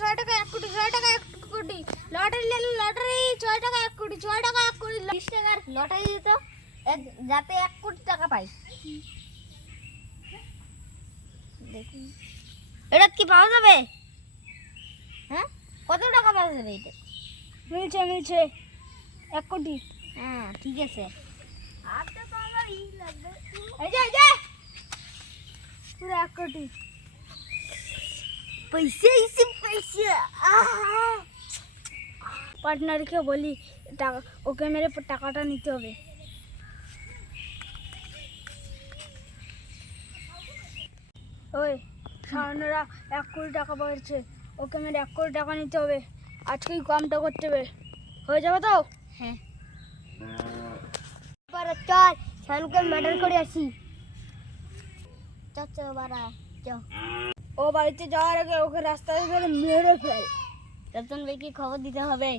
ছয় টাকা এক কোটি ছয় টাকা এক কোটি। লটারি নিলে লটারি ছয় টাকা এক কোটি ছয় টাকা এক কোটি বিশ টাকার লটারি দিত। এক যাতে এক কোটি টাকা পাই। দেখি। এটা কি পাওয়া যাবে? হ্যাঁ? কত টাকা পাওয়া যাবে এটা? মিলছে মিলছে। এক কোটি। হ্যাঁ ঠিক আছে। আটটা তো ই লাগবে এই যে এই যে। পুরো এক কোটি। পয়সা ইসে পয়সা। পার্টনারকে বলি টাকা ওকে মেরে টাকাটা নিতে হবে। ওই সামনেরা এক কোটি টাকা পেয়েছে ওকে মেরে এক কোটি টাকা নিতে হবে। আজকেই কামটা করতে হবে। হয়ে যাবে তো? হ্যাঁ। চল শানকে ম্যাটার করে আসি। চল চল বারা চল ও বাড়িতে যাওয়ার আগে ওকে রাস্তায় ধরে মেরে ফেল। রতন ভাইকে খবর দিতে হবে?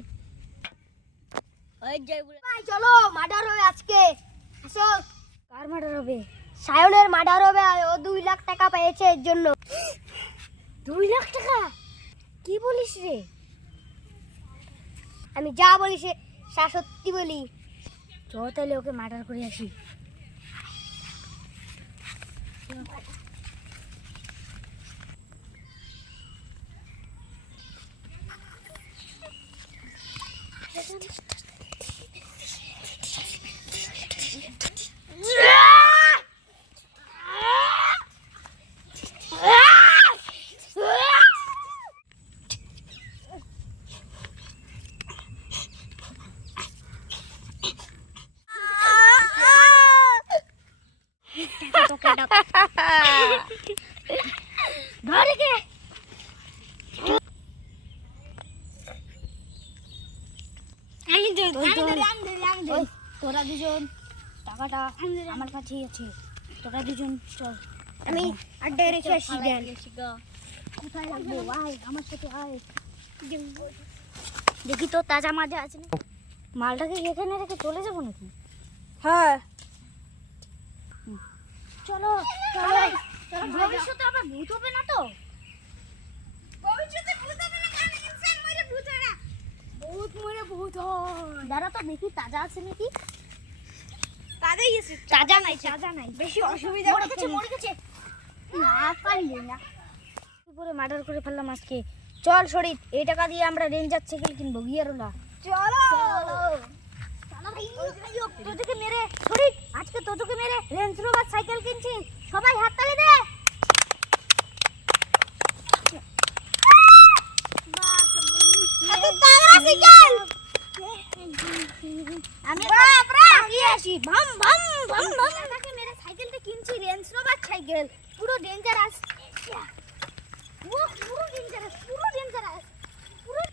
ওই ভাই চলো মার্ডার হবে আজকে। আসো। কার মার্ডার হবে? সায়নের মার্ডার হবে ও দুই লাখ টাকা পেয়েছে এর জন্য। দুই লাখ টাকা? কি বলিস রে? আমি যা বলি সে সা সত্যি বলি। চ তাহলে ওকে মার্ডার করে আসি ধরে কে আমি ধরি, ওই আমি তো- ধরি, আমি ধরি, আমি ধরি। ওই তোরা দুজন টাকাটা আমার কাছেই আছে। তোরা দুজন চল। আমি আড্ডা রেখে আসি দেন। কোথায় লাগবো আয় আমার সাথে আয়। দেখি তো তাজা মাজা আছে না মালটাকে এখানে রেখে চলে যাব নাকি? হ্যাঁ। চলো চলো। ভবিষ্যতে আবার ভূত হবে না তো? ভবিষ্যতে ভূত হবে না, কারণ ইনসান মরে ভূত হয় না। ভূত মরে ভূত হয়। দাঁড়া তো দেখি তাজা আছে নাকি? তাদেরই আছে। তাজা নাই তাজা নাই। বেশি অসুবিধা মরে গেছে মরে গেছে। না পারলি না। পুরো মার্ডার করে ফেললাম আজকে। চল শরীর এই টাকা দিয়ে আমরা রেঞ্জার সাইকেল কিনবো চলো। তোদেরকে মেরে। শরীর আজকে তোদেরকে মেরে রেঞ্জ রোভার সাইকেল কিনছি। সবাই হাততালি দে এত তাগড়া সাইকেল আমি! তাকিয়ে আসি। ভাম ভাম ভাম ভাম। তাকে মেরে সাইকেলটা কিনছি রেঞ্জ রোভার সাইকেল। পুরো ডেঞ্জারাস পুরো পুরো ডেঞ্জারাস পুরো ডেঞ্জারাস পুরো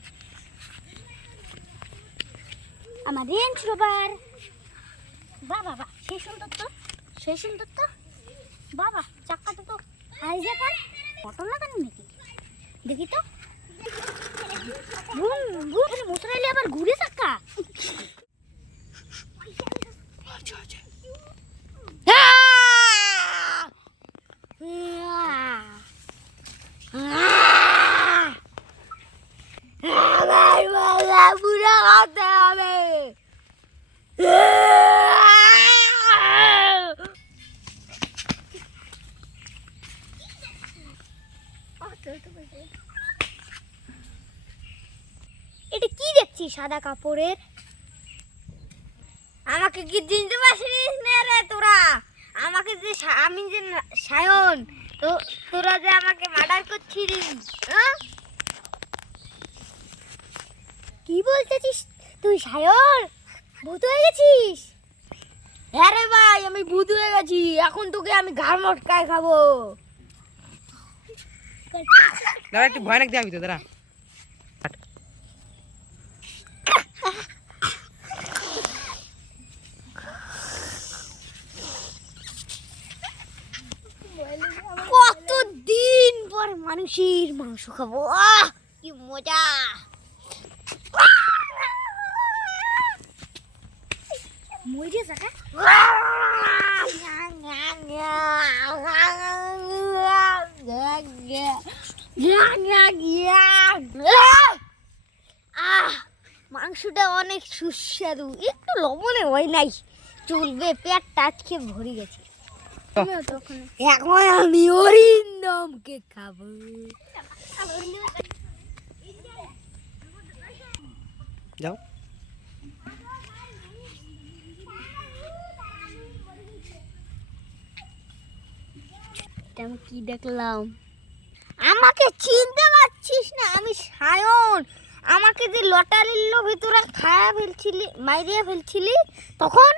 আমার রেঞ্জ রোভার বাহ বাবা সেই সুন্দর তো সেই সুন্দর তো। বাবা চাক্কাটা তো হাইজ্যাকার অটো লাগানো নাকি? দেখি তো। বুম বুম আবার ঘুরে চাক্কা আমার বাবা বুড়া হতে হবে দেখছি সাদা কাপড়ের। আমাকে কি চিনতে পারছিস? না রে তোরা। আমাকে যে আমি যে সায়ন, তো তোরা যে আমাকে মার্ডার করছিস হ্যাঁ? কি বলতেছিস তুই, সায়ন? ভূত হয়ে গেছিস? হ্যাঁ রে ভাই, আমি ভূত হয়ে গেছি। এখন তোকে আমি ঘাড় মটকায় খাব। দাঁড়া, একটু ভয়ানক দিয়ে আমি তো দাঁড়া কত দিন পর মানুষের মাংস খাব। কি মজা। মাংসটা অনেক সুস্বাদু। একটু লবণে হয় নাই। চলবে, পেটটা আজকে ভরে গেছে। এখন আমি অরিন্দমকে খাব যাও আমি কি দেখলাম? আমাকে চিনতে পারছিস না আমি সায়ন। আমাকে যে লটারির লোভে তোরা খায়া ফেলছিলি মাইরিয়া ফেলছিলি তখন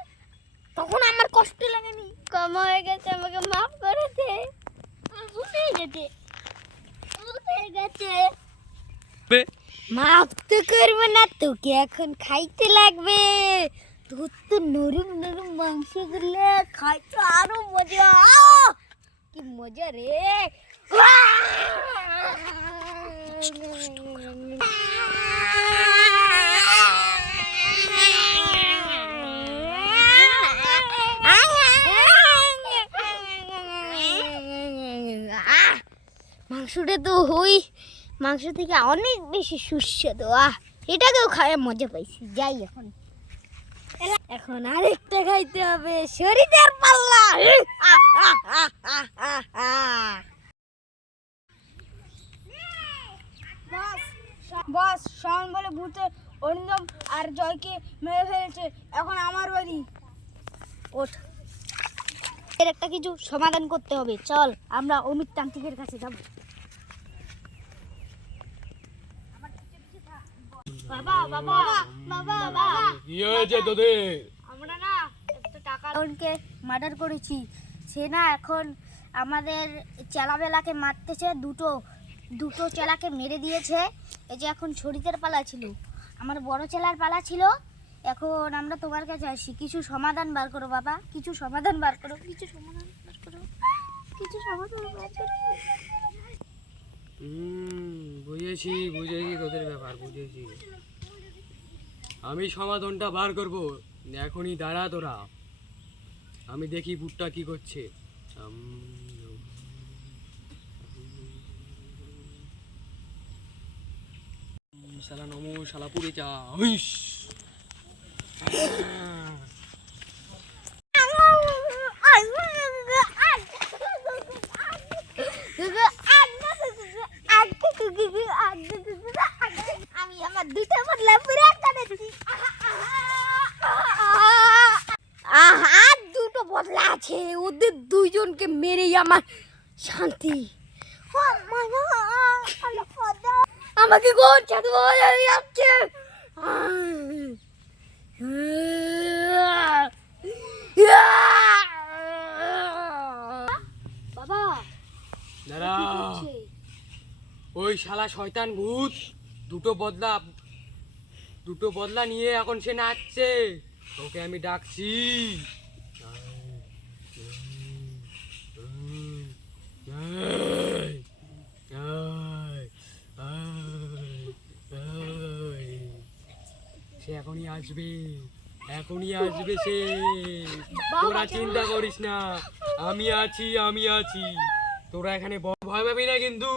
তখন আমার কষ্ট লাগেনি। কম হয়ে গেছে আমাকে মাফ করে দে। ভুল হয়ে গেছে। ভুল হয়ে গেছে। মাফ তো করব না তোকে এখন খাইতে লাগবে। তোর তো নরম নরম মাংসগুলো খাইতে আরও মজা! কি মজা রে। আহ! মাংসটা তো হই মাংস থেকে অনেক বেশি সুস্বাদু। আহ, এটাকেও খায় মজা পাইছি। যাই এখন। এখন আরেকটা খাইতে হবে, শরীরের পাল্লা। বস শাওন বলে ভূতে অরিন্দম আর জয়কে মেরে ফেলেছে। এখন আমার বাড়ি। ওঠ। এর একটা কিছু সমাধান করতে হবে। চল, আমরা অমিত তান্ত্রিকের কাছে যাব। বাবা বাবা বাবা বাবা। কি হয়েছে তোদের? আমরা না একটা টাকা লোনকে মার্ডার করেছি। সে না এখন আমাদের চেলাবেলাকে মারতেছে দুটো দুটো চেলাকে মেরে দিয়েছে। এই যে এখন ছড়িতের পালা ছিল। আমার বড় চেলার পালা ছিল। এখন আমরা তোমার কাছে আসি। কিছু সমাধান বার করো বাবা। কিছু সমাধান বার করো। কিছু সমাধান বার করো। কিছু সমাধান বার করো। বুঝেছি বুঝেছি তোদের ব্যাপার বুঝেছি। আমি সমাধানটা বার করব। এখনই দাঁড়া তোরা। আমি দেখি বুটটা কি করছে। সালা নমো সালা পুড়ে যা হুইস। আমি আমার দুইটা বদলা পুরো কাটাচ্ছি আর দুটো বদলা আছে ওদের দুইজনকে মেরেই আমার আমাকে কোন যাচ্ছে? বাবা দাঁড়া ওই শালা শয়তান ভূত দুটো বদলা দুটো বদলা নিয়ে এখন সে নাচছে। ওকে আমি ডাকছি। সে এখনই আসবে এখনই আসবে সে। তোরা চিন্তা করিস না আমি আছি আমি আছি। তোরা এখানে ভয় পাবি না কিন্তু।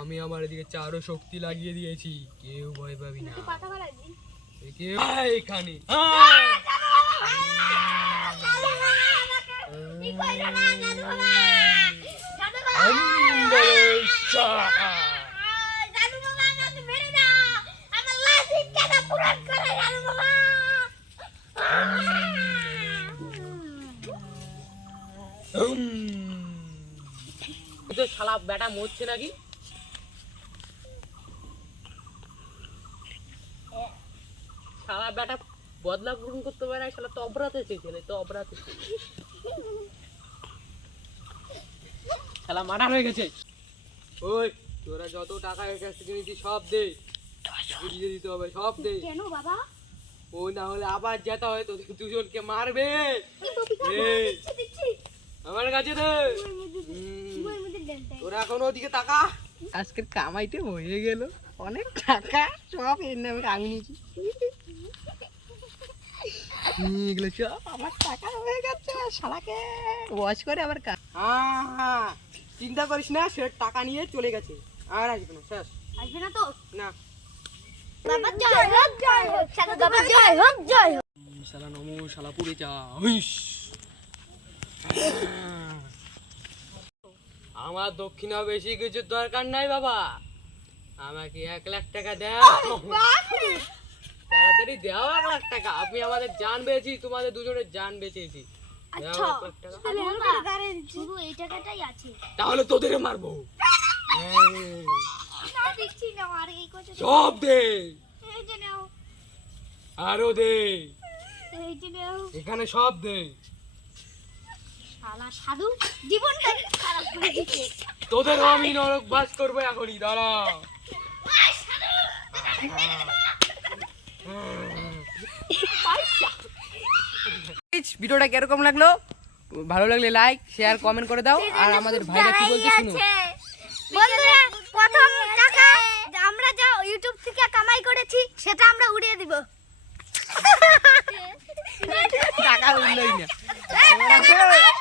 আমি আমার এদিকে চারো শক্তি লাগিয়ে দিয়েছি কেউ ভয় পাবি না। কেউ এখানে। শালা বেটা মরছে নাকি? শালা বেটা বদলা পূরণ করতে পারে শালা তো অপরাধ ছেলে তো অপরাধ শালা মারা হয়ে গেছে। ওই তোরা যত টাকা এর কাছ থেকে নিতি সব দে। বুঝিয়ে দিতে হবে সব দে। কেন বাবা? ও না হলে আবার যেতে হয় তোদের দুজনকে মারবে। এই, আমার কাছে দে। তোরা এখন ওদিকে তাকা। আজকের কামাইতে হয়ে গেল। অনেক টাকা সব এর নামে আমি নিয়েছি। নিয়ে এগুলো সব আমার টাকা হয়ে গেছে শালাকে। ওয়াশ করে আবার কা হ্যাঁ হ্যাঁ চিন্তা করিস না সে টাকা নিয়ে চলে গেছে। আর আসবে না শেষ। আসবে না তো? না। বাবা জয় হোক জয় হোক সাধু বাবা জয় হোক জয় হোক। শালা নমো শালা পুড়ে যা হুইস। আমার দক্ষিণা বেশি কিছু দরকার নাই বাবা। আমাকে এক লাখ টাকা দাও। তাড়াতাড়ি দাও এক লাখ টাকা। আমি আমাদের জান বেচি তোমাদের দুজনের জান বেচেছি। আচ্ছা। এক লাখ টাকা। শুধু এই টাকাটাই আছে। তাহলে তোদের মারবো। হ্যাঁ, না দিচ্ছি না আর এই কথা সব দে। এই যে নাও। আরও দে। এই যে নাও। এখানে সব দে। শালা সাধু জীবনটা খারাপ করে দিচ্ছে তোদের আমি নরক বাস করব এখনই দাঁড়া। ভিডিওটা কীরকম লাগল? ভালো লাগলে লাইক শেয়ার কমেন্ট করে দাও। আর আমাদের ভাইরা কি বলছে শুনো? বন্ধুরা প্রথম টাকা আমরা যা ইউটিউব থেকে কামাই করেছি সেটা আমরা উড়িয়ে দিব। টাকা উড়লই না।